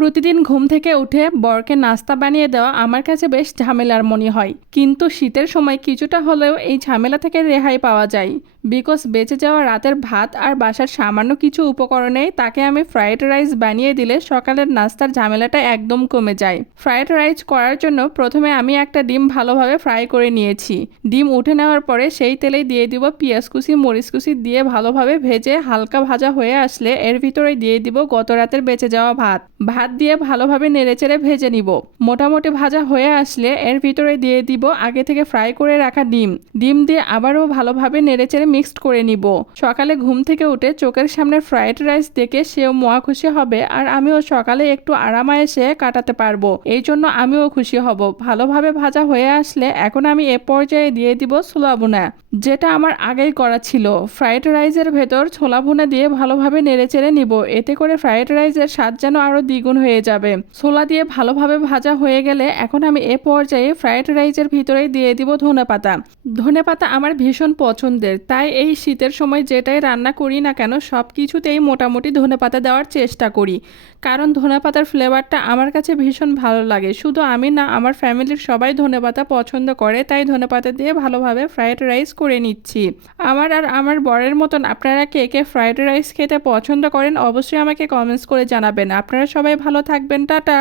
প্রতিদিন ঘুম থেকে উঠে বরকে নাস্তা বানিয়ে দেওয়া আমার কাছে বেশ ঝামেলার মনে হয়, কিন্তু শীতের সময় কিছুটা হলেও এই ঝামেলা থেকে রেহাই পাওয়া যায়। বিকজ বেঁচে যাওয়া রাতের ভাত আর বাসার সামান্য কিছু উপকরণেই তাকে আমি ফ্রাইড রাইস বানিয়ে দিলে সকালের নাস্তার ঝামেলাটা একদম কমে যায়। ফ্রাইড রাইস করার জন্য প্রথমে আমি একটা ডিম ভালোভাবে ফ্রাই করে নিয়েছি। ডিম উঠে নেওয়ার পরে সেই তেলেই দিয়ে দিব পেঁয়াজ কুচি, মরিচ কুচি দিয়ে ভালোভাবে ভেজে হালকা ভাজা হয়ে আসলে এর ভিতরে দিয়ে দিব গত রাতের বেঁচে যাওয়া ভাত দিয়ে ভালোভাবে নেড়েচেড়ে ভেজে নিব। মোটামুটি ভাজা হয়ে আসলে এর ভিতরে দিয়ে দিব আগে থেকে ফ্রাই করে রাখা ডিম দিয়ে আবারও ভালোভাবে নেড়েচেড়ে মিক্সড করে নিব। সকালে ঘুম থেকে উঠে চোখের সামনে ফ্রাইড রাইস দেখে সেও মহা খুশি হবে, আর আমিও সকালে একটু আরামায়েসে কাটাতে পারবো, এই জন্য আমিও খুশি হব। ভালোভাবে ভাজা হয়ে আসলে এখন আমি এ পর্যায়ে দিয়ে দিব ছোলা ভুনা, যেটা আমার আগেই করা ছিল। ফ্রাইড রাইসের ভেতর ছোলা ভুনা দিয়ে ভালোভাবে নেড়েচেড়ে নিব, এতে করে ফ্রাইড রাইসের স্বাদ যেন আরও দ্বিগুণ হয়ে যাবে। ছোলা দিয়ে ভালোভাবে ভাজা হয়ে গেলে এখন আমি এ পর্যায়ে ফ্রাইড রাইসের ভিতরেই দিয়ে দিব ধনেপাতা। ধনেপাতা আমার ভীষণ পছন্দের, তাই এই শীতের সময় যেটাই রান্না করি না কেন সব কিছুতেই মোটামুটি ধনেপাতা দেওয়ার চেষ্টা করি, কারণ ধনেপাতার ফ্লেভারটা আমার কাছে ভীষণ ভালো লাগে। শুধু আমি না, আমার ফ্যামিলির সবাই ধনেপাতা পছন্দ করে, তাই ধনেপাতা দিয়ে ভালোভাবে ফ্রাইড রাইস করে নিচ্ছি। আমার আর আমার বরের মতন আপনারা কে কে ফ্রাইড রাইস খেতে পছন্দ করেন অবশ্যই আমাকে কমেন্টস করে জানাবেন। আপনারা সবাই ভালো থাকবেন, টাটা।